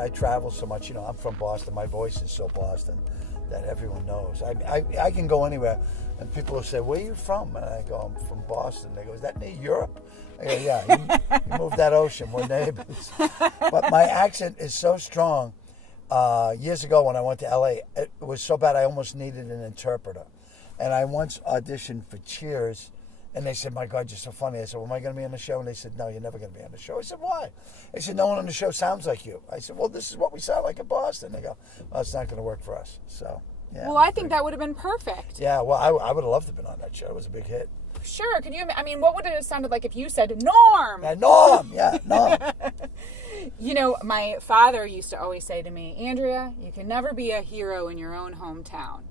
I travel so much, I'm from Boston. My voice is so Boston that everyone knows. I can go anywhere, and people will say, "Where are you from?" And I go, "I'm from Boston." They go, "Is that near Europe?" I go, "Yeah, you moved that ocean. We're neighbors." But my accent is so strong. Years ago when I went to LA, it was so bad I almost needed an interpreter. And I once auditioned for Cheers, and they said, "My God, you're so funny." I said, "Well, am I going to be on the show?" And they said, "No, you're never going to be on the show." I said, "Why?" They said, "No one on the show sounds like you." I said, "Well, this is what we sound like in Boston." They go, "Well, it's not going to work for us." So, yeah. Well, I think that would have been perfect. Yeah, well, I would have loved to have been on that show. It was a big hit. Sure. Could you? I mean, what would it have sounded like if you said Norm? Yeah, Norm. Yeah, Norm. My father used to always say to me, "Andrea, you can never be a hero in your own hometown."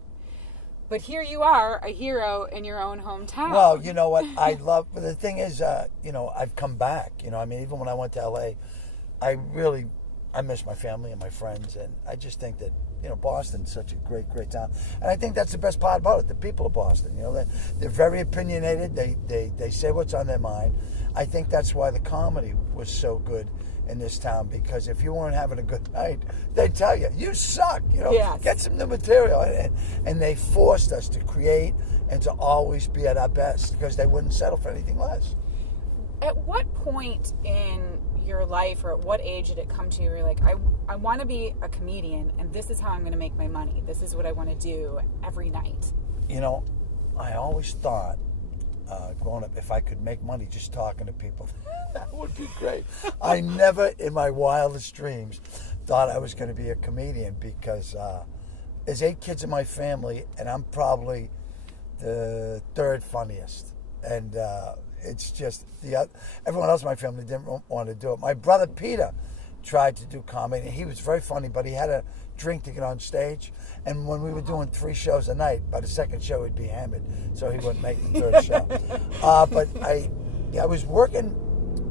But here you are, a hero in your own hometown. Well, you know what? But the thing is, I've come back. Even when I went to LA, I miss my family and my friends. And I just think that, Boston's such a great, great town. And I think that's the best part about it, the people of Boston. They're very opinionated. They say what's on their mind. I think that's why the comedy was so good in this town, because if you weren't having a good night, they'd tell you, "You suck, Yes. Get some new material." And they forced us to create and to always be at our best, because they wouldn't settle for anything less. At what point in your life, or at what age did it come to you where you're like, I want to be a comedian, and this is how I'm going to make my money. This is what I want to do every night. I always thought, growing up, if I could make money just talking to people, that would be great. I never in my wildest dreams thought I was going to be a comedian, because there's 8 kids in my family, and I'm probably the 3rd funniest. And it's just everyone else in my family didn't want to do it. My brother Peter tried to do comedy, and he was very funny, but he had a drink to get on stage. And when we were doing 3 shows a night, by the 2nd show he'd be hammered, so he wouldn't make the 3rd show. But I was working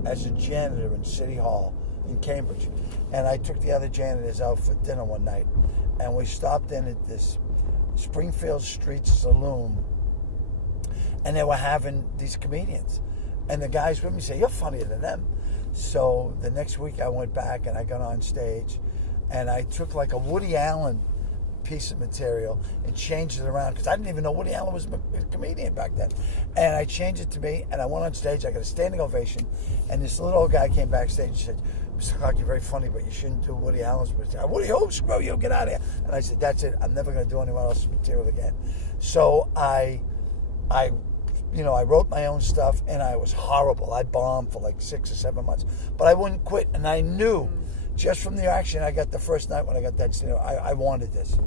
as a janitor in City Hall in Cambridge, and I took the other janitors out for dinner one night, and we stopped in at this Springfield Street saloon, and they were having these comedians, and the guys with me say, "You're funnier than them." So the next week I went back and I got on stage, and I took like a Woody Allen piece of material and changed it around, because I didn't even know Woody Allen was a comedian back then. And I changed it to me, and I went on stage. I got a standing ovation, and this little old guy came backstage and said, "Mr. Clarke, you're very funny, but you shouldn't do Woody Allen's material." "Woody, oh, screw you, get out of here." And I said, "That's it. I'm never going to do anyone else's material again." So I wrote my own stuff, and I was horrible. I bombed for like 6 or 7 months, but I wouldn't quit. And I knew just from the action I got the first night when I got that, I wanted this.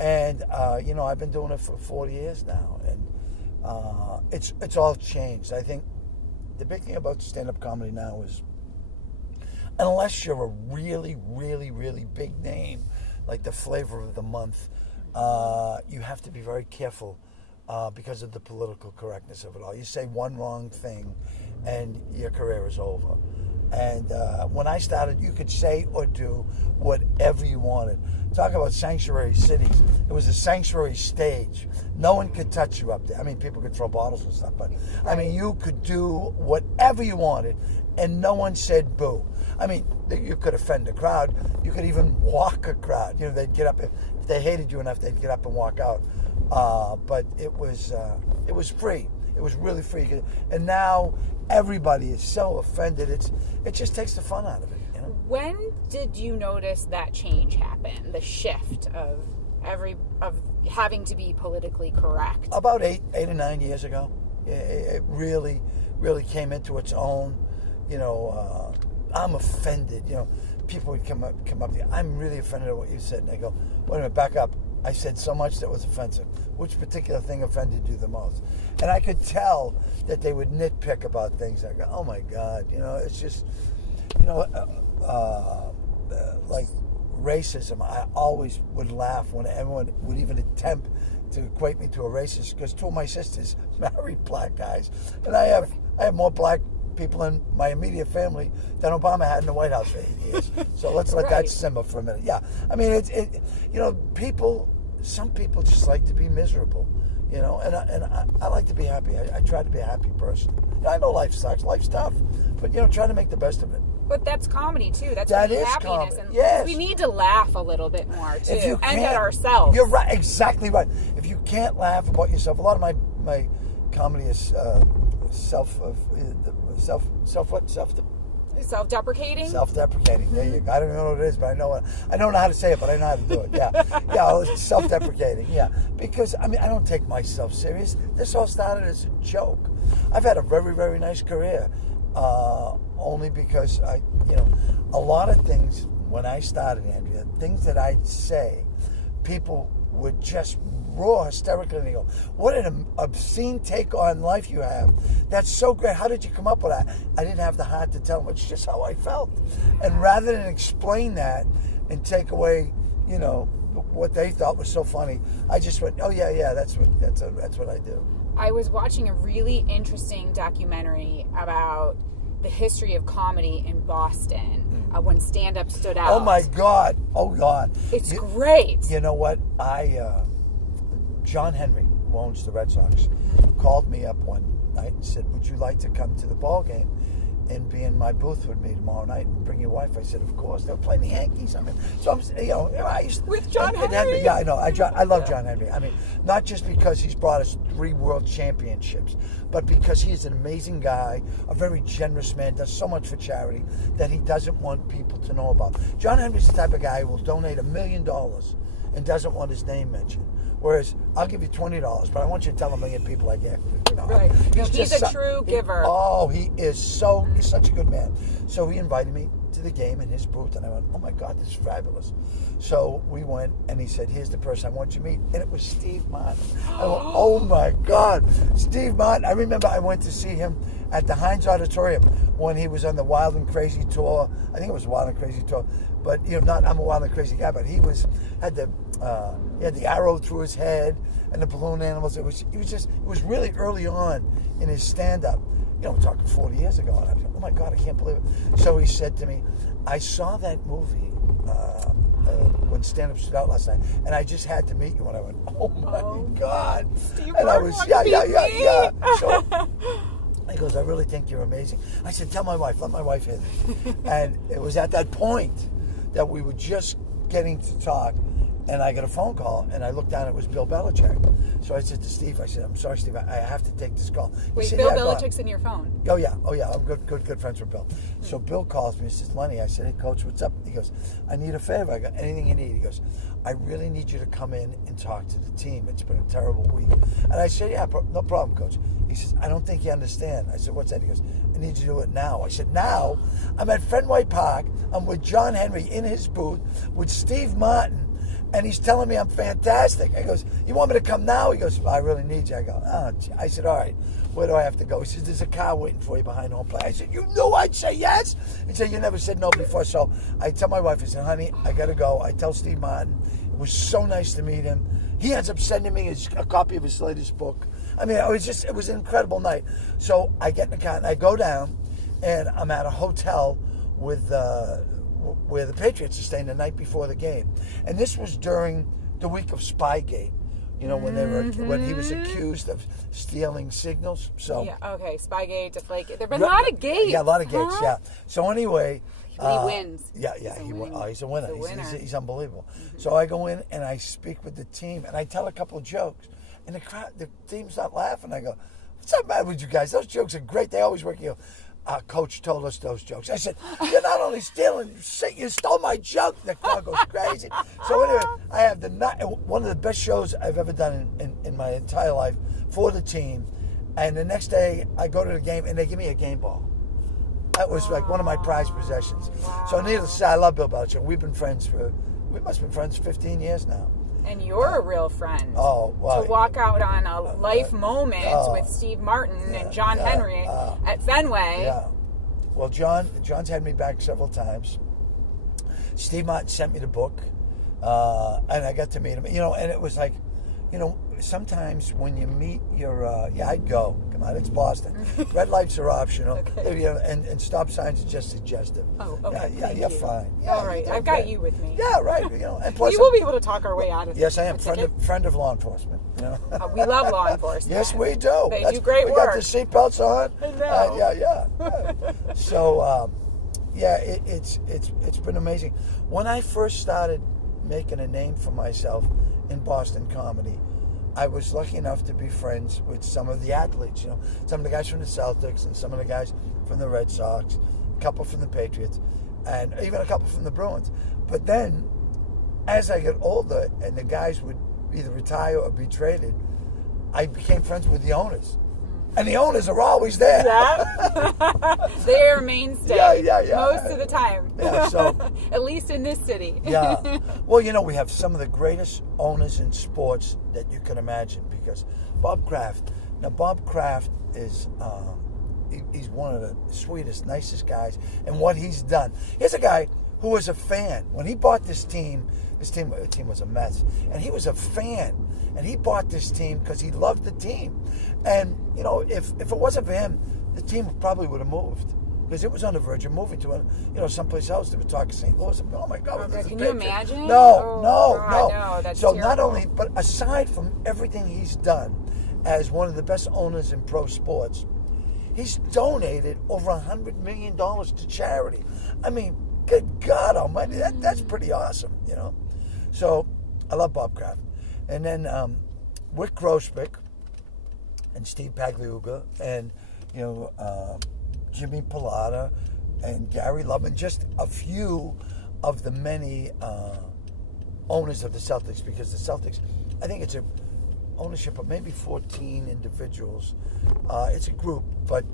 And, I've been doing it for 40 years now, and it's all changed. I think the big thing about stand-up comedy now is, unless you're a really, really, really big name, like the flavor of the month, you have to be very careful because of the political correctness of it all. You say one wrong thing, and your career is over. And when I started, you could say or do whatever you wanted. Talk about sanctuary cities. It was a sanctuary stage. No one could touch you up there. People could throw bottles and stuff, but you could do whatever you wanted, and no one said boo. You could offend a crowd. You could even walk a crowd. They'd get up if they hated you enough. They'd get up and walk out. But it was free. It was really free. And now everybody is so offended. It just takes the fun out of it. When did you notice that change happen? The shift of having to be politically correct? About 8 or 9 years ago. It really, really came into its own. I'm offended. People would come up to you. "I'm really offended at what you said." And they go, "Wait a minute, back up. I said so much that was offensive. Which particular thing offended you the most?" And I could tell that they would nitpick about things. I go, "Oh my God, it's just, like racism." I always would laugh when everyone would even attempt to equate me to a racist, because 2 of my sisters married black guys, and I have more black people in my immediate family than Obama had in the White House for 8 years. So let's let that simmer for a minute. Yeah, some people just like to be miserable, and I like to be happy. I try to be a happy person. I know life sucks, life's tough, but try to make the best of it. But that's comedy too. That's That what is happiness. comedy. And Yes. we need to laugh a little bit more too, If you and can't- at ourselves. You're right, exactly right. If you can't laugh about yourself, a lot of my comedy is Self-deprecating. self-deprecating. There you go. I don't know what it is, but I don't know how to say it, but I know how to do it. Yeah, yeah, it's self-deprecating. Yeah, because I don't take myself serious. This all started as a joke. I've had a very, very nice career, only because a lot of things when I started, Andrea, things that I'd say, people would just roar hysterically and they go, "What an obscene take on life you have. That's so great. How did you come up with that?" I didn't have the heart to tell them. It's just how I felt. And rather than explain that and take away, what they thought was so funny, I just went, "Oh yeah, that's what I do." I was watching a really interesting documentary about the history of comedy in Boston when stand-up stood out. Oh my God! Oh God! It's great. You know what? John Henry, who owns the Red Sox, called me up one night and said, "Would you like to come to the ball game and be in my booth with me tomorrow night and bring your wife?" I said, "Of course." They were playing the Yankees. I used With John Henry? Yeah, I know. I love John Henry. Not just because he's brought us 3 world championships, but because he's an amazing guy, a very generous man, does so much for charity that he doesn't want people to know about. John Henry's the type of guy who will donate $1 million and doesn't want his name mentioned. Whereas I'll give you $20, but I want you to tell 1 million people I get. Right. He's a true giver. He's such a good man. So he invited me to the game in his booth, and I went, "Oh my God, this is fabulous." So we went, and he said, "Here's the person I want you to meet," and it was Steve Martin. I went, "Oh my God, Steve Martin!" I remember I went to see him at the Heinz Auditorium when he was on the Wild and Crazy tour. I think it was Wild and Crazy tour, but I'm a Wild and Crazy guy, but he had the arrow through his head and the balloon animals. It was really early on in his stand-up. We're talking 40 years ago, and I was like, "Oh my God, I can't believe it." So he said to me, "I saw that movie when stand-up stood out last night, and I just had to meet you." And I went, "Oh my God!" Steve And I Martin was, wants yeah. to So he goes, "I really think you're amazing." I said, "Tell my wife, let my wife hit it." And it was at that point that we were just getting to talk, and I got a phone call, and I looked down, it was Bill Belichick. So I said to Steve, "I'm sorry, Steve, I have to take this call." Wait, said, Bill "Yeah, go on." Belichick's in your phone? Oh yeah, I'm good friends with Bill. So Bill calls me and says, "Lenny," I said, "Hey Coach, what's up?" He goes, "I need a favor. I got anything you need." He goes, "I really need you to come in and talk to the team. It's been a terrible week." And I said, "Yeah, no problem, Coach." He says, "I don't think you understand." I said, "What's that?" He goes, "I need you to do it now." I said, "Now?" I'm at Fenway Park. I'm with John Henry in his booth with Steve Martin. And he's telling me I'm fantastic. I goes, "You want me to come now?" He goes, "Well, I really need you." I go, "Oh." I said, "All right, where do I have to go?" He says, "There's a car waiting for you behind home plate." I said, "You knew I'd say yes?" He said, "You never said no before." So I tell my wife, I said, "Honey, I got to go." I tell Steve Martin. It was so nice to meet him. He ends up sending me a copy of his latest book. It was an incredible night. So I get in the car and I go down, and I'm at a hotel with where the Patriots are staying the night before the game. And this was during the week of Spygate, when he was accused of stealing signals. So yeah, okay, Spygate, Deflategate. There've been a lot of gates. Yeah, a lot of gates. Yeah. So anyway, he wins. Yeah, he's a winner. He's a winner. He's unbelievable. So I go in and I speak with the team and I tell a couple of jokes, and the team's not laughing. I go, "What's the matter with you guys? Those jokes are great. They always work." Our coach told us those jokes. I said, "You're not only stealing shit, you stole my joke." The crowd goes crazy. So anyway, I have one of the best shows I've ever done in my entire life for the team. And the next day, I go to the game, and they give me a game ball. That was like one of my prized possessions. Wow. So needless to say, I love Bill Belichick. We must have been friends 15 years now. And you're a real friend. Oh, wow. To walk out on a life moment with Steve Martin and John Henry at Fenway. Yeah. Well, John's had me back several times. Steve Martin sent me the book, and I got to meet him. And it was like, sometimes when you meet your, I'd go. Come on, it's Boston. Red lights are optional. Okay. And stop signs are just suggestive. Oh, okay. Yeah, you're fine. Yeah, all right, I've got you with me. Yeah, right. And plus, we will be able to talk our way out of yes, I am. a Friend of law enforcement. We love law enforcement. Yes, we do. They do great we work. got the seatbelts on. I know. Yeah. So Yeah, it's been amazing. When I first started making a name for myself in Boston comedy, I was lucky enough to be friends with some of the athletes. Some of the guys from the Celtics and some of the guys from the Red Sox, a couple from the Patriots, and even a couple from the Bruins. But then, as I get older, and the guys would either retire or be traded, I became friends with the owners. And the owners are always there. Yeah. They're a mainstay. Yeah. Most of the time. Yeah, so. At least in this city. Yeah. Well, we have some of the greatest owners in sports that you can imagine, because Bob Kraft is, he's one of the sweetest, nicest guys. And what he's done. Here's a guy who was a fan. When he bought this team was a mess. And he was a fan. And he bought this team because he loved the team. And, if it wasn't for him, the team probably would have moved. Because it was on the verge of moving to, someplace else. They were talking St. Louis. Oh, my God. Can you imagine? No. No, that's so terrible. not only, but aside from everything he's done as one of the best owners in pro sports, he's donated over $100 million to charity. I mean, good God almighty. That's pretty awesome, So I love Bob Kraft. And then Wick Grossbeck and Steve Pagliuca and, Jimmy Pilata and Gary Lubman, just a few of the many owners of the Celtics, because the Celtics, I think it's a ownership of maybe 14 individuals. It's a group, but,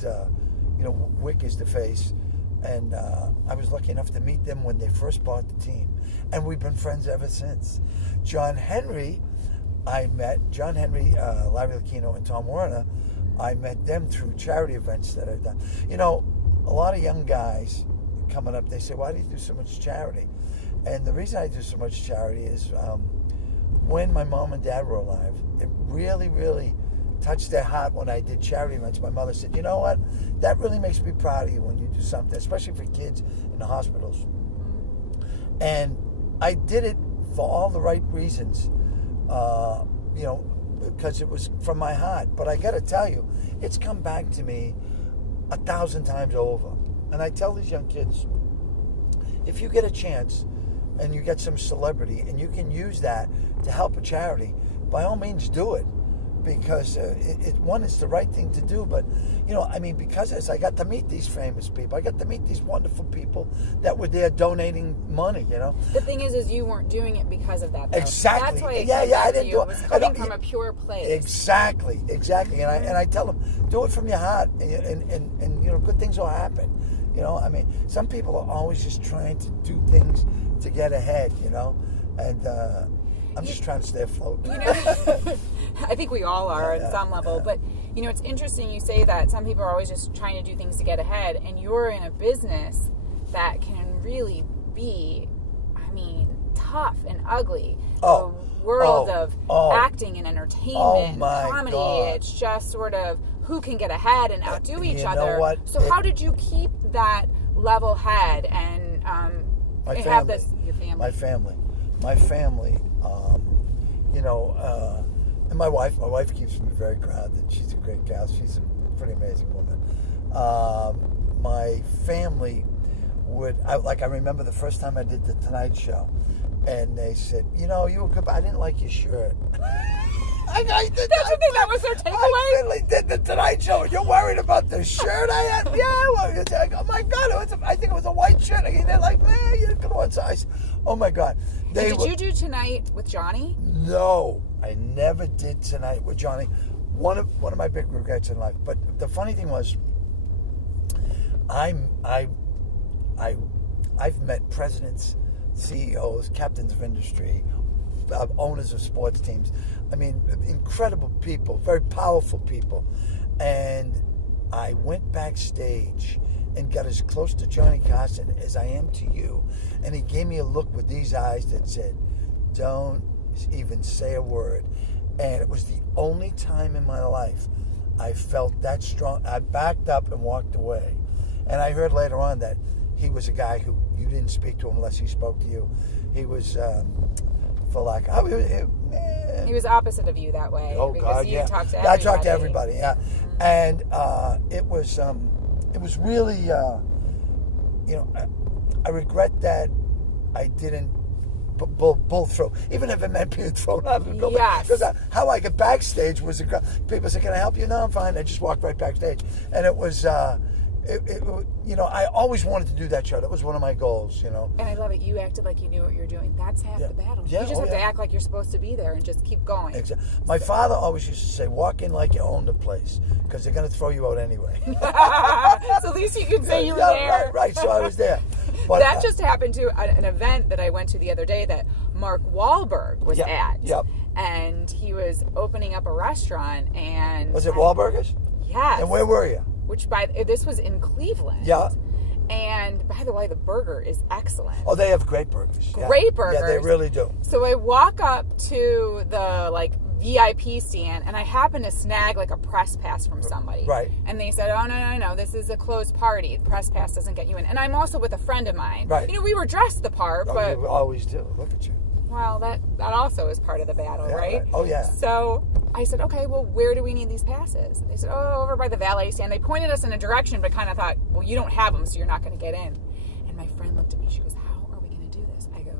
Wick is the face. And I was lucky enough to meet them when they first bought the team. And we've been friends ever since. John Henry, Larry Lucchino, and Tom Werner, I met them through charity events that I've done. A lot of young guys coming up, they say, why do you do so much charity? And the reason I do so much charity is when my mom and dad were alive, it really, really touched their heart when I did charity events. My mother said, you know what? That really makes me proud of you when you do something, especially for kids in the hospitals. And I did it for all the right reasons, because it was from my heart. But I got to tell you, it's come back to me 1,000 times over. And I tell these young kids, if you get a chance and you get some celebrity and you can use that to help a charity, by all means do it. Because it's the right thing to do, but because as I got to meet these famous people, I got to meet these wonderful people that were there donating money. The thing is you weren't doing it because of that, though. Exactly. That's why I didn't do it. It was coming from a pure place. Exactly. And I tell them, do it from your heart, and good things will happen. Some people are always just trying to do things to get ahead. And I'm just trying to stay afloat. I think we all are at some level. But, it's interesting you say that some people are always just trying to do things to get ahead. And you're in a business that can really be, tough and ugly. The world of acting and entertainment, comedy. God. It's just sort of who can get ahead and outdo each other. So how did you keep that level head and have this, your family? My family. And my wife keeps me very grounded. She's a great gal. She's a pretty amazing woman. My family I remember the first time I did the Tonight Show, and they said, you were good, but I didn't like your shirt. That was their takeaway? I really did the Tonight Show. You're worried about the shirt I had? Yeah. Well, oh my God, I think it was a white shirt. They're like, man, you come on size. Oh my God. Did you do Tonight with Johnny? No, I never did Tonight with Johnny. One of my big regrets in life. But the funny thing was, I've met presidents, CEOs, captains of industry, owners of sports teams. Incredible people, very powerful people. And I went backstage and got as close to Johnny Carson as I am to you. And he gave me a look with these eyes that said, don't even say a word. And it was the only time in my life I felt that strong. I backed up and walked away. And I heard later on that he was a guy who you didn't speak to him unless he spoke to you. He was, he was opposite of you that way. Oh God, you talked to everybody. I talked to everybody, yeah. And it was really, I regret that I didn't bull through, even if it meant being thrown out of the building. Yes. Because how I got backstage was people said, "Can I help you?" "No, I'm fine." I just walked right backstage, and it was, I always wanted to do that show. That was one of my goals. And I love it. You acted like you knew what you were doing. That's half the battle. Yeah. You just have to act like you're supposed to be there and just keep going. Exactly. My father always used to say, "Walk in like you own the place, because they're going to throw you out anyway." So at least you can say you were there. Right. So I was there. But, that just happened to an event that I went to the other day that Mark Wahlberg was at. Yep. And he was opening up a restaurant. And was it Wahlburgers? Yes. And where were you? This was in Cleveland. Yeah. And by the way, the burger is excellent. Oh, they have great burgers. Great burgers. Yeah, they really do. So I walk up to the VIP stand, and I happen to snag a press pass from somebody. Right. And they said, "Oh, no, this is a closed party. The press pass doesn't get you in." And I'm also with a friend of mine. Right. We were dressed the part, but you always do. Look at you. Well, that also is part of the battle, right? Oh yeah. So I said, "Okay, well, where do we need these passes?" They said, "Oh, over by the valet stand." They pointed us in a direction, but kind of thought, "Well, you don't have them, so you're not going to get in." And my friend looked at me. She goes, "How are we going to do this?" I go,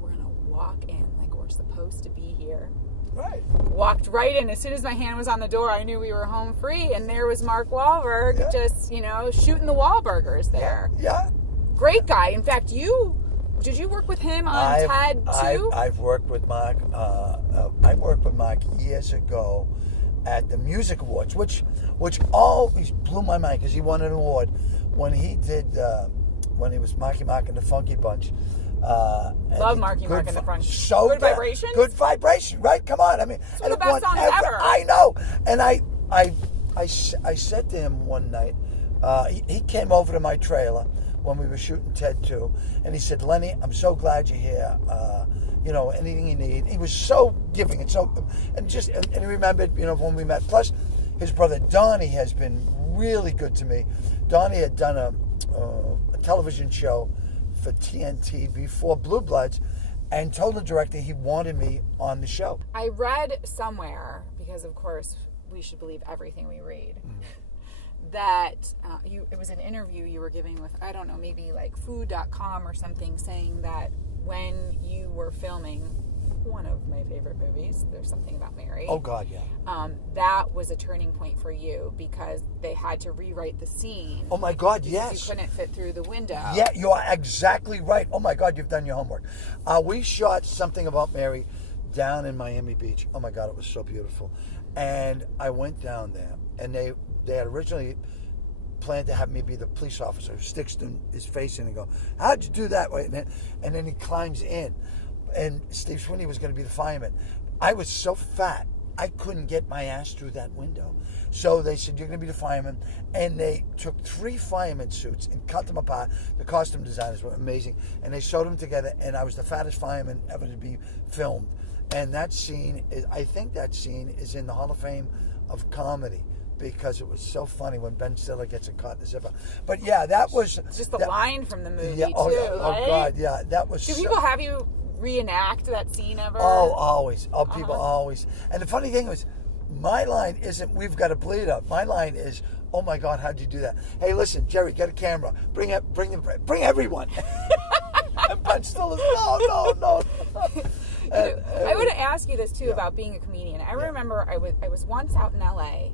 "We're going to walk in like we're supposed to be here." Right. Walked right in. As soon as my hand was on the door, I knew we were home free, and there was Mark Wahlberg just, shooting the Wahlburgers there. Yeah. Great guy. In fact, did you work with him on TED too? I've worked with Mark. I worked with Mark years ago at the Music Awards, which always blew my mind because he won an award when he did when he was Marky Mark and the Funky Bunch. Love Marky Mark and the Funky. So Good Vibration. Good Vibration, right? Come on, I mean, it's one of the best songs ever. I know, and I said to him one night, he came over to my trailer when we were shooting TED 2, and he said, "Lenny, I'm so glad you're here. Anything you need." He was so giving and he remembered, when we met. Plus, his brother Donnie has been really good to me. Donnie had done a television show for TNT before Blue Bloods, and told the director he wanted me on the show. I read somewhere, because of course we should believe everything we read, that it was an interview you were giving with, I don't know, maybe food.com or something, saying that when you were filming one of my favorite movies, There's Something About Mary. Oh God, yeah. That was a turning point for you because they had to rewrite the scene. Oh my God, yes. You couldn't fit through the window. Yeah, you are exactly right. Oh my God, you've done your homework. We shot Something About Mary down in Miami Beach. Oh my God, it was so beautiful. And I went down there, and they had originally planned to have me be the police officer who sticks his face in and go, "How'd you do that?" And then he climbs in. And Steve Sweeney was going to be the fireman. I was so fat, I couldn't get my ass through that window. So they said, "You're going to be the fireman." And they took 3 fireman suits and cut them apart. The costume designers were amazing. And they sewed them together, and I was the fattest fireman ever to be filmed. And I think that scene is in the Hall of Fame of Comedy, because it was so funny when Ben Stiller gets caught in the zipper. But yeah, that was... Just the line from the movie, yeah, too. Oh God, yeah. That was Do people have you reenact that scene ever? Oh, always. Oh, people always. And the funny thing was, my line isn't, "We've got to bleed up." My line is, "Oh my God, how'd you do that? Hey, listen, Jerry, get a camera. Bring everyone." And Ben Stiller's, no. I want to ask you this too about being a comedian. I remember I was once out in LA,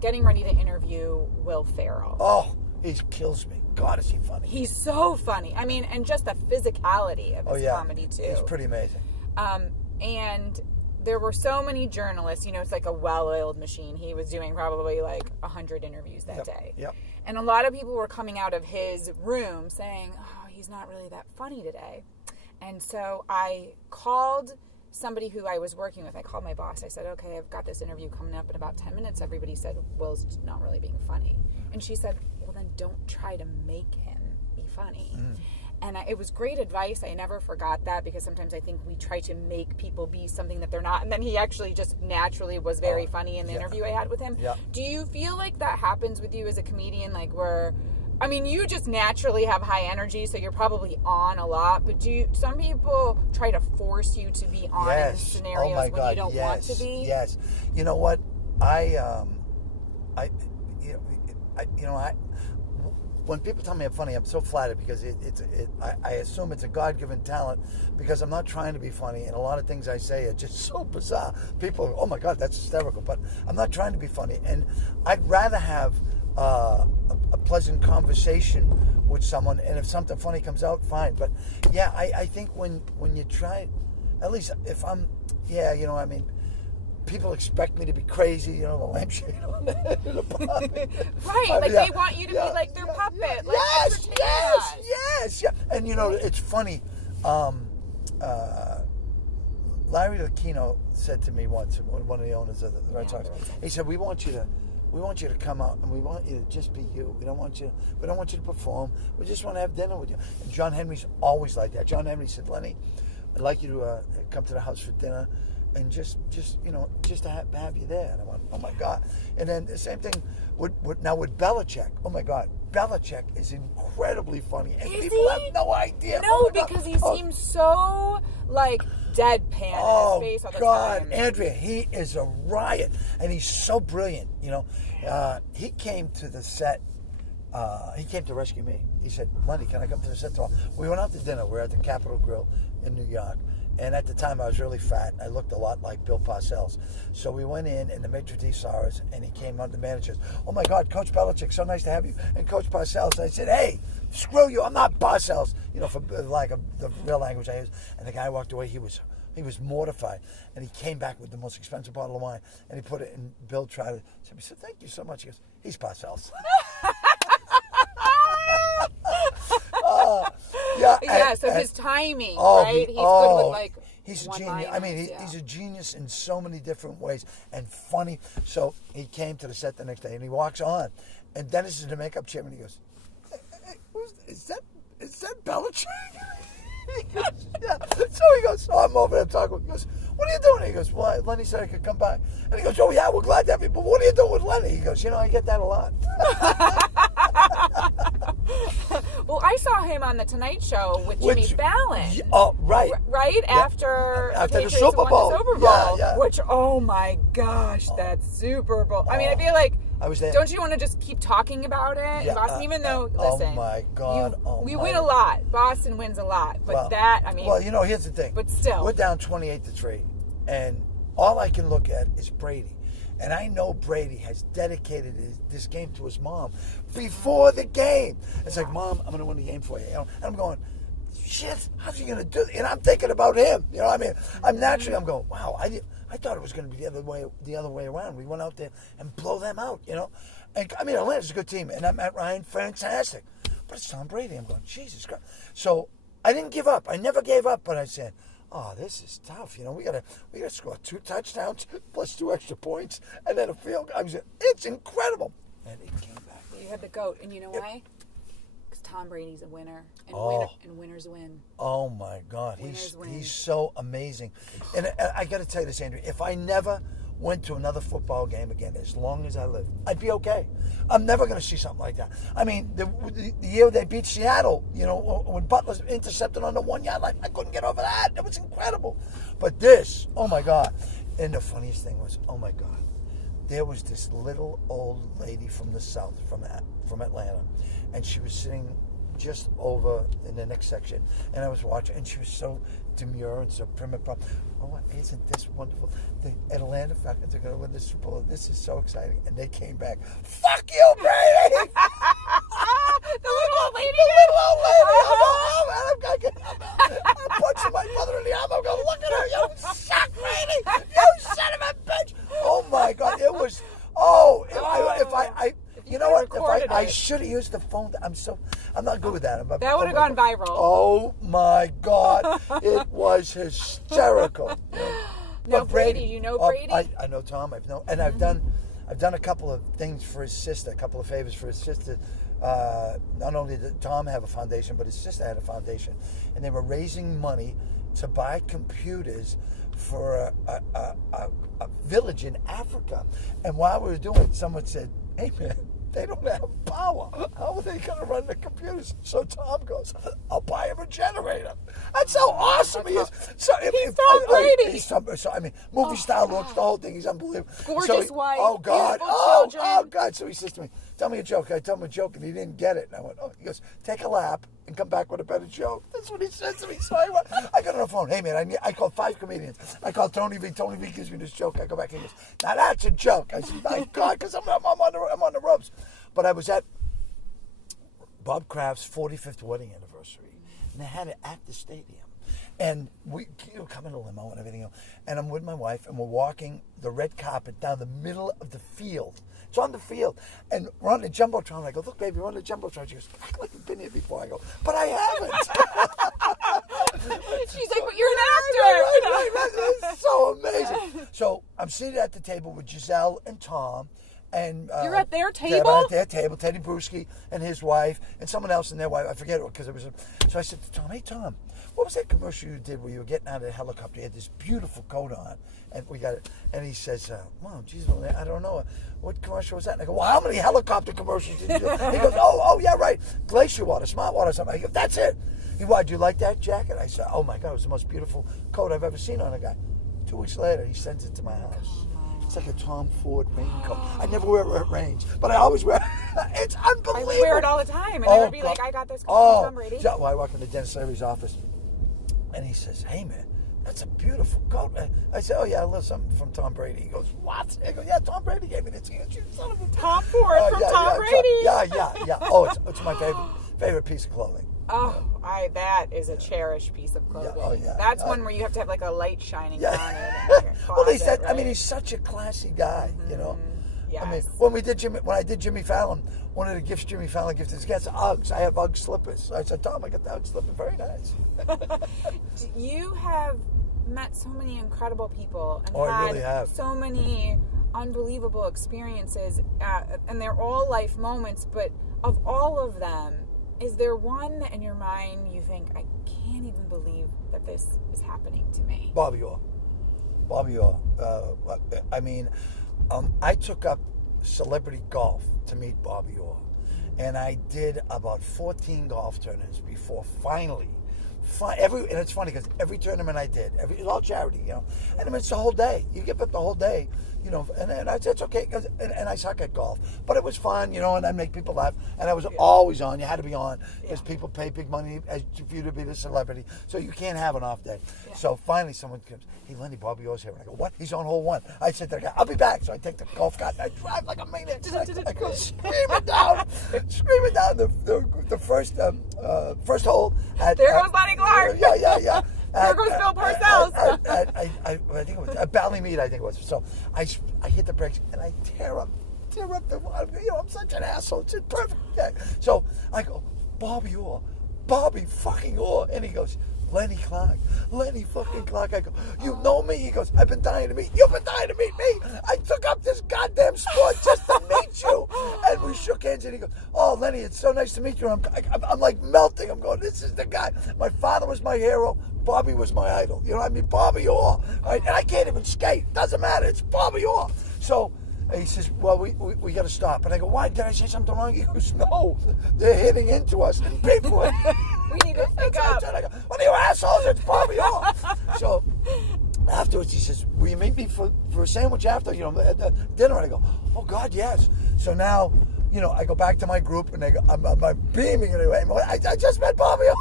getting ready to interview Will Ferrell. Oh, he kills me. God, is he funny? He's so funny. I mean, and just the physicality of his comedy too. He's pretty amazing. And there were so many journalists. It's like a well-oiled machine. He was doing probably 100 interviews that day. Yep. And a lot of people were coming out of his room saying, "Oh, he's not really that funny today." And so I called somebody who I was working with. I called my boss. I said, "Okay, I've got this interview coming up in about 10 minutes. Everybody said Will's not really being funny." And she said, "Well, then don't try to make him be funny." And it was great advice. I never forgot that, because sometimes I think we try to make people be something that they're not. And then he actually just naturally was very funny in the interview I had with him. Yeah. Do you feel like that happens with you as a comedian? You just naturally have high energy, so you're probably on a lot. But some people try to force you to be on in scenarios when you don't want to be? Yes. You know when people tell me I'm funny, I'm so flattered because I assume it's a God-given talent because I'm not trying to be funny, and a lot of things I say are just so bizarre. People are, oh my God, that's hysterical, but I'm not trying to be funny, and I'd rather have a pleasant conversation with someone, and if something funny comes out, fine. But yeah, I think when you try, at least if I'm, people expect me to be crazy, the lampshade on the head of the puppet. Right, they want you to be like their puppet. Yes. And it's funny. Larry Lucchino said to me once, one of the owners of the Red Sox, he said, we want you to come out, and we want you to just be you. We don't want you to perform. We just want to have dinner with you. And John Henry's always like that. John Henry said, Lenny, I'd like you to come to the house for dinner, and just to have you there. And I went, oh my God. And then the same thing with Belichick. Oh my God, Belichick is incredibly funny, and people have no idea. No, because he seems so deadpan in his face all the time. Andrea, he is a riot, and he's so brilliant. He came to the set. He came to rescue me. He said, Lenny, can I come to the set tomorrow? We went out to dinner. We were at the Capitol Grill in New York. And at the time, I was really fat. I looked a lot like Bill Parcells. So we went in, and the maitre d' saw us, and he came on, the manager. Oh, my God, Coach Belichick, so nice to have you. And Coach Parcells. And I said, hey, screw you, I'm not Parcells. For lack of the real language I use. And the guy walked away. He was mortified. And he came back with the most expensive bottle of wine, and he put it in. Bill tried it. He said, thank you so much. He goes, he's Parcells. So his timing, right? He's good with he's a genius. I mean, he's a genius in so many different ways and funny. So he came to the set the next day, and he walks on, and Dennis is the makeup chairman. He goes, hey, is that Belichick? He goes, yeah. So he goes, I'm over there talking with him. He goes, what are you doing? He goes, well, Lenny said I could come by. And he goes, oh yeah, we're glad to have you, but what are you doing with Lenny? He goes, I get that a lot. Well, I saw him on the Tonight Show with Jimmy Fallon. Oh, right. Right? Yeah. After the Super Bowl. The Super Bowl. Yeah. Which, oh my gosh, that Super Bowl. I mean, I feel like, I was there. Don't you want to just keep talking about it in Boston? Even though, listen. Oh my God. We win a lot. Boston wins a lot. But Well, here's the thing. But still. We're down 28-3. And all I can look at is Brady. And I know Brady has dedicated this game to his mom before the game. It's like, Mom, I'm going to win the game for you. And I'm going, shit, how's he going to do it? And I'm thinking about him. I'm going, wow, I thought it was going to be the other way around. We went out there and blow them out, And Atlanta's a good team. And I'm at Ryan, fantastic. But it's Tom Brady. I'm going, Jesus Christ. So I didn't give up. I never gave up. But I said, oh, this is tough. We gotta score 2 touchdowns plus 2 extra points and then a field goal. It's incredible. And it came back. You had the GOAT, and you know why? Because Tom Brady's a winner, and winners win. Oh my God, he's so amazing. And I got to tell you this, Andrew. If I never went to another football game again, as long as I live, I'd be okay. I'm never going to see something like that. I mean, the year they beat Seattle, when Butler intercepted on the 1-yard line, I couldn't get over that. It was incredible. But this, oh my God. And the funniest thing was, oh my God, there was this little old lady from the South, from Atlanta, and she was sitting just over in the next section, and I was watching, and she was so demure and so prim and proper. Oh, isn't this wonderful? The Atlanta Falcons are going to win the Super Bowl. This is so exciting. And they came back. Fuck you, Brady! The little old lady. I'm punching my mother in the arm. I'm going, look at her. You suck, Brady. You son of a bitch. Oh, my God. It was, if I should have used the phone. I'm not good with that. That would have gone viral. Oh my God, it was hysterical. Now Brady, you know Brady? I know Tom. I've done a couple of things for his sister, a couple of favors for his sister. Not only did Tom have a foundation, but his sister had a foundation, and they were raising money to buy computers for a village in Africa. And while we were doing it, someone said, "Hey man, they don't have power. How are they going to run the computers?" So Tom goes, "I'll buy him a generator." That's how awesome he is. So he's Tom Brady. He's movie star looks, the whole thing. He's unbelievable. Gorgeous wife. Oh God. Beautiful children. Oh God. So he says to me, tell me a joke. I told him a joke, and he didn't get it. And I went, oh. He goes, take a lap and come back with a better joke. That's what he said to me. So I got on the phone. Hey, man, I called 5 comedians. I called Tony V. Tony V gives me this joke. I go back and he goes, now that's a joke. I said, my God, because I'm on the ropes. But I was at Bob Kraft's 45th wedding anniversary, and they had it at the stadium. And we come in a limo and everything else. And I'm with my wife, and we're walking the red carpet down the middle of the field. It's on the field. And we're on the Jumbotron. I go, look, baby, we're on the Jumbotron. She goes, act like you've been here before. I go, but I haven't. She's like, but you're an actor. Right. It's so amazing. So I'm seated at the table with Giselle and Tom. And you're at their table? I'm at their table. Teddy Bruschi and his wife and someone else and their wife. I forget it because it was. So I said to Tom, hey, Tom, what was that commercial you did where you were getting out of the helicopter? You had this beautiful coat on, and we got it. And he says, "Mom, geez, I don't know what commercial was that." And I go, "Well, how many helicopter commercials did you do?" He goes, "Oh, yeah, right, glacier water, smart water, something." I go, "That's it." He, why? Do you like that jacket? I said, "Oh my God, it was the most beautiful coat I've ever seen on a guy." 2 weeks later, he sends it to my house. It's like a Tom Ford raincoat. I never wear it at range, but I always wear it. It's unbelievable. I wear it all the time, and I would be like, I got this from Tom Brady. Yeah, well, I walk into Dennis Leary's office, and he says, hey, man, that's a beautiful coat. I said, oh, yeah, I love something from Tom Brady. He goes, what? I go, yeah, Tom Brady gave me this. He goes, you son of a... Tom Ford from Tom Brady. Yeah. Oh, it's my favorite piece of clothing. Oh, that is a cherished piece of clothing. That's one where you have to have like a light shining on it. In your closet, well, they said, right? I mean, he's such a classy guy, you know. Yes. I mean, when I did Jimmy Fallon, one of the gifts Jimmy Fallon gifted his guests Uggs. I have Ugg slippers. So I said, Tom, I got the Ugg slippers. Very nice. You have met so many incredible people and I really have. So many unbelievable experiences, and they're all life moments. But of all of them, is there one in your mind you think, I can't even believe that this is happening to me? Bobby Orr. I mean, I took up celebrity golf to meet Bobby Orr. And I did about 14 golf tournaments before finally, and it's funny because every tournament I did, it was all charity, you know. And I mean, it's the whole day. You give up the whole day, you know. And I said, it's okay, and I suck at golf. But it was fun, you know, and I'd make people laugh. And I was always on. You had to be on because people pay big money for you to be the celebrity. So you can't have an off day. Yeah. So finally someone comes, hey, Lenny, Bobby Orr's here. And I go, what? He's on hole 1. I said to the guy, I'll be back. So I take the golf cart and I drive like a maniac. I go screaming down the first hole. There goes Lenny Clarke. Yeah. There goes Bill Parcells. I think it was at Ballymead. I think it was. So I hit the brakes and I tear up the. You know, I'm such an asshole. It's perfect. Yeah. So I go, Bobby Orr, Bobby fucking Orr, and he goes, Lenny fucking Clarke. I go, you know me? He goes, I've been dying to meet you. You've been dying to meet me. I took up this goddamn sport just to meet you. And we shook hands and he goes, oh, Lenny, it's so nice to meet you. I'm like melting. I'm going, this is the guy. My father was my hero. Bobby was my idol. You know what I mean? Bobby Orr. Right? And I can't even skate. Doesn't matter. It's Bobby Orr. So he says, well, we got to stop. And I go, why? Did I say something wrong? He goes, no. They're hitting into us. And people we need to pick up. I go, what are you assholes? It's Bobby Orr. So afterwards, he says, will you meet me for a sandwich after, you know, at dinner? And I go, oh, God, yes. So now, you know, I go back to my group and I'm beaming and I just met Bobby Orr.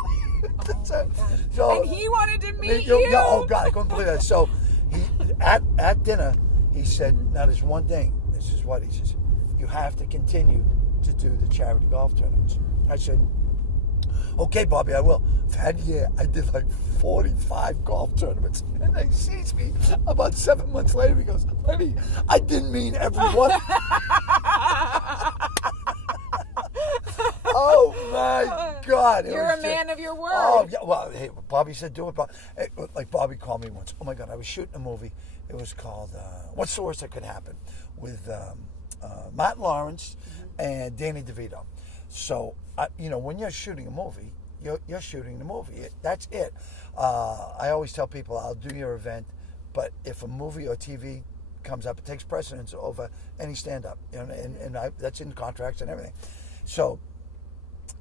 So, and he wanted to meet you? Yeah, oh, God, I couldn't believe that. So he at dinner, he said, now there's one thing. This is what he says. You have to continue to do the charity golf tournaments. I said, okay, Bobby, I will. That year, I did like 45 golf tournaments. And he sees me about 7 months later. He goes, Lenny, I didn't mean every one. Oh, my God. You're a man of your word. Oh, yeah. Well, hey, Bobby said, do it. Like Bobby called me once. Oh, my God, I was shooting a movie. It was called What's the Worst That Could Happen? With Martin Lawrence and Danny DeVito. So, you know, when you're shooting a movie, you're shooting the movie. That's it. I always tell people, I'll do your event, but if a movie or TV comes up, it takes precedence over any stand-up. You know, and that's in contracts and everything. So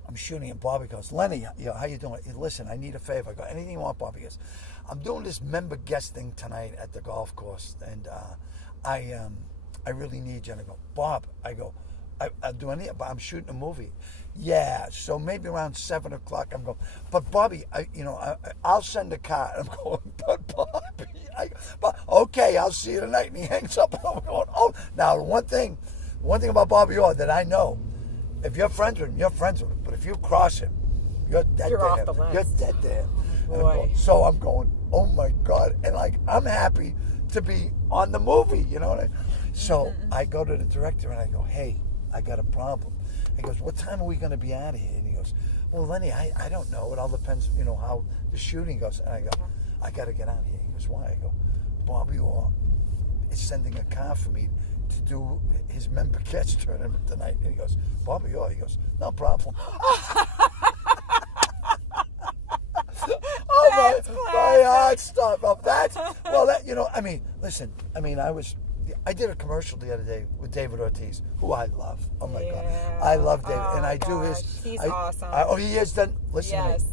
I'm shooting, and Bobby goes, Lenny, you know, how you doing? Listen, I need a favor. I go, anything you want, Bobby? Goes, I'm doing this member guest thing tonight at the golf course, and I really need you. And I go, Bob, I go, I'll do any, but I'm shooting a movie. Yeah, so maybe around 7 o'clock I'm going. But Bobby, I'll send a car. I'm going, but Bobby, but okay, I'll see you tonight. And he hangs up. And I'm going, oh. Now one thing about Bobby Orr that I know, if you're friends with him, you're friends with him. But if you cross him, you're dead You're to off him. the list. You're dead to him. Boy. So I'm going, oh my God. And like, I'm happy to be on the movie, you know what I mean? So I go to the director and I go, hey, I got a problem. He goes, what time are we going to be out of here? And he goes, well, Lenny, I don't know. It all depends, how the shooting goes. And I go, I got to get out of here. He goes, why? I go, Bobby Orr is sending a car for me to do his member catch tournament tonight. And he goes, Bobby Orr? He goes, no problem. My heart stopped. Listen, I did a commercial the other day with David Ortiz, who I love. Oh my God, I love David, and I do his. He's awesome. He has done. Listen Yes.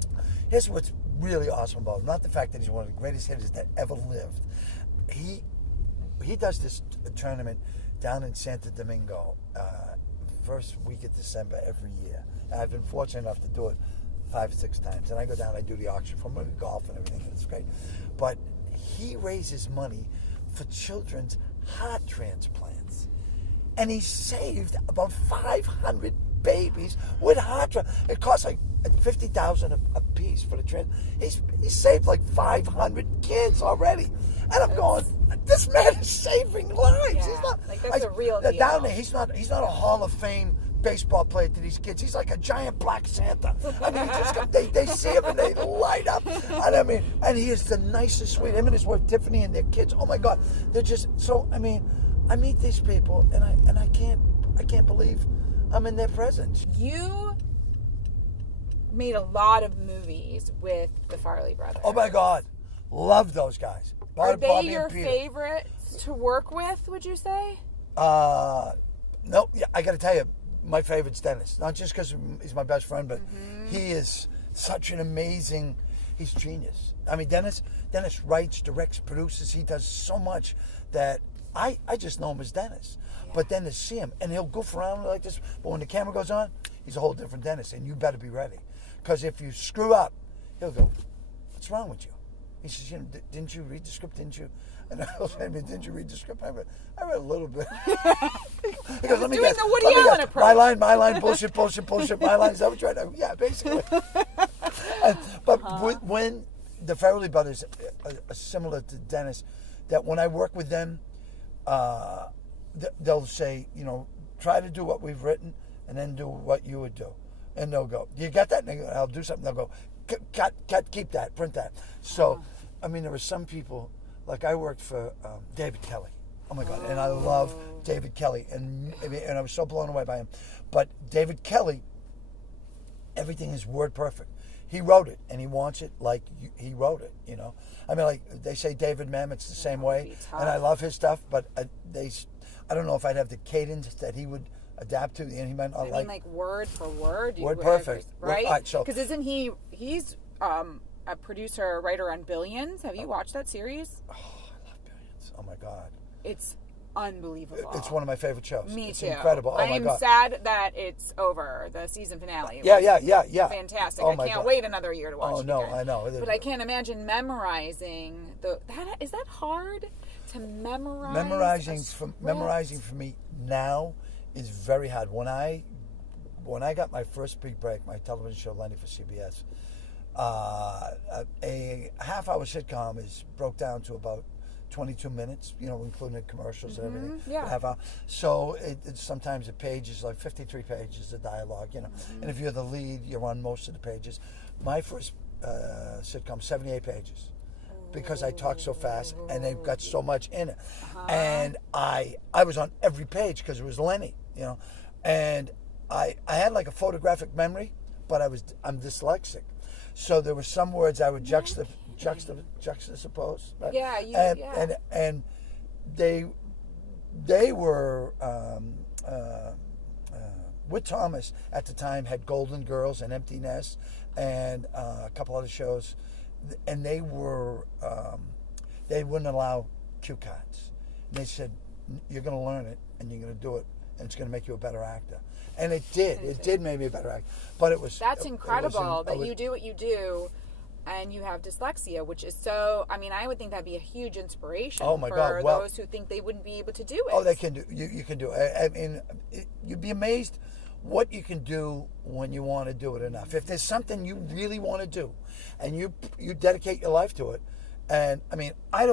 to me. Here's what's really awesome about him. Not the fact that he's one of the greatest hitters that ever lived. He does this tournament down in Santo Domingo, first week of December every year. And I've been fortunate enough to do it 5 or 6 times. And I go down, I do the auction from golf and everything, and it's great. But he raises money for children's heart transplants. And he saved about 500 babies with heart transplants. It costs like $50,000 a piece for the transplant. He's saved like 500 kids already. And I'm going, this man is saving lives. Yeah, He's not like that's a real deal. down there. He's not a Hall of Fame baseball player to these kids. He's like a giant black Santa. I mean, they see him and they light up. And he is the nicest, sweet. Him and his wife Tiffany and their kids. Oh my God, they're just so. I meet these people and I can't believe I'm in their presence. You made a lot of movies with the Farley brothers. Oh my God, love those guys. Are they Bobby your and Peter. favorites to work with, would you say? No, yeah, I got to tell you, my favorite's Dennis. Not just because he's my best friend, but he is such an amazing. He's genius. I mean, Dennis writes, directs, produces. He does so much that I just know him as Dennis. Yeah. But then to see him, and he'll goof around like this, but when the camera goes on, he's a whole different Dennis, and you better be ready. Because if you screw up, he'll go, what's wrong with you? He says, didn't you read the script? Didn't you? And I was saying, didn't you read the script? I read a little bit. He goes, let me guess. The Woody Allen approach. My line, bullshit. My line, is that what you're trying to? Yeah, basically. But when the Farrelly brothers are similar to Dennis, that when I work with them, they'll say, try to do what we've written and then do what you would do. And they'll go, you got that? And I'll do something. They'll go, cut, keep that, print that. So, there were some people, like I worked for David Kelly. Oh my God, and I love David Kelly, and I was so blown away by him. But David Kelly, everything is word perfect. He wrote it, and he wants it like he wrote it. Like they say, David Mamet's the same way, and I love his stuff. But I don't know if I'd have the cadence that he would adapt to, and he might not like word for word. Word perfect, right? All right, so because isn't he's a producer, writer on Billions? Have you watched that series? Oh, I love Billions. Oh my God. It's unbelievable. It's one of my favorite shows. Me it's too. Incredible. Oh my God. I'm sad that it's over, the season finale. Yeah. Fantastic. Oh I can't wait another year to watch it. Oh no, again. I know. But I can't imagine memorizing is that hard to memorize? Memorizing for me now is very hard. When I got my first big break, my television show Lenny for CBS, a half-hour sitcom broke down to about 22 minutes, including the commercials and everything. Yeah. Half hour. So sometimes a page is like 53 pages of dialogue, And if you're the lead, you're on most of the pages. My first sitcom, 78 pages. Because I talk so fast and they've got so much in it. And I was on every page because it was Lenny, And I had like a photographic memory, but I'm dyslexic. So there were some words I would juxtapose. Right? Yeah, and they were with Thomas at the time had Golden Girls and Empty Nest and a couple other shows, and they were they wouldn't allow cue cards. And they said, you're going to learn it and you're going to do it and it's going to make you a better actor. And it did. It did make me a better actor. But it was... That's incredible that you do what you do and you have dyslexia, which is so... I mean, I would think that'd be a huge inspiration for those who think they wouldn't be able to do it. Oh, they can do... You can do it. I mean, you'd be amazed what you can do when you want to do it enough. If there's something you really want to do and you dedicate your life to it, and I mean, I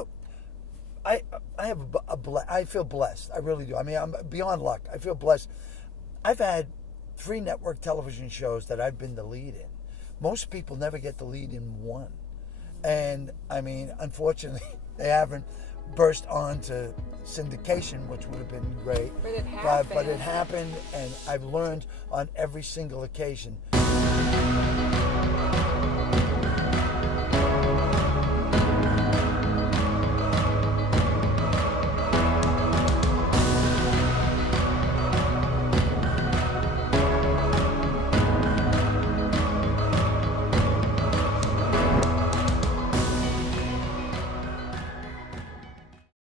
feel blessed. I really do. I mean, I'm beyond luck. I feel blessed. I've had 3 network television shows that I've been the lead in. Most people never get the lead in one. And I mean, unfortunately, they haven't burst onto syndication, which would have been great. But it happened. But it happened, and I've learned on every single occasion.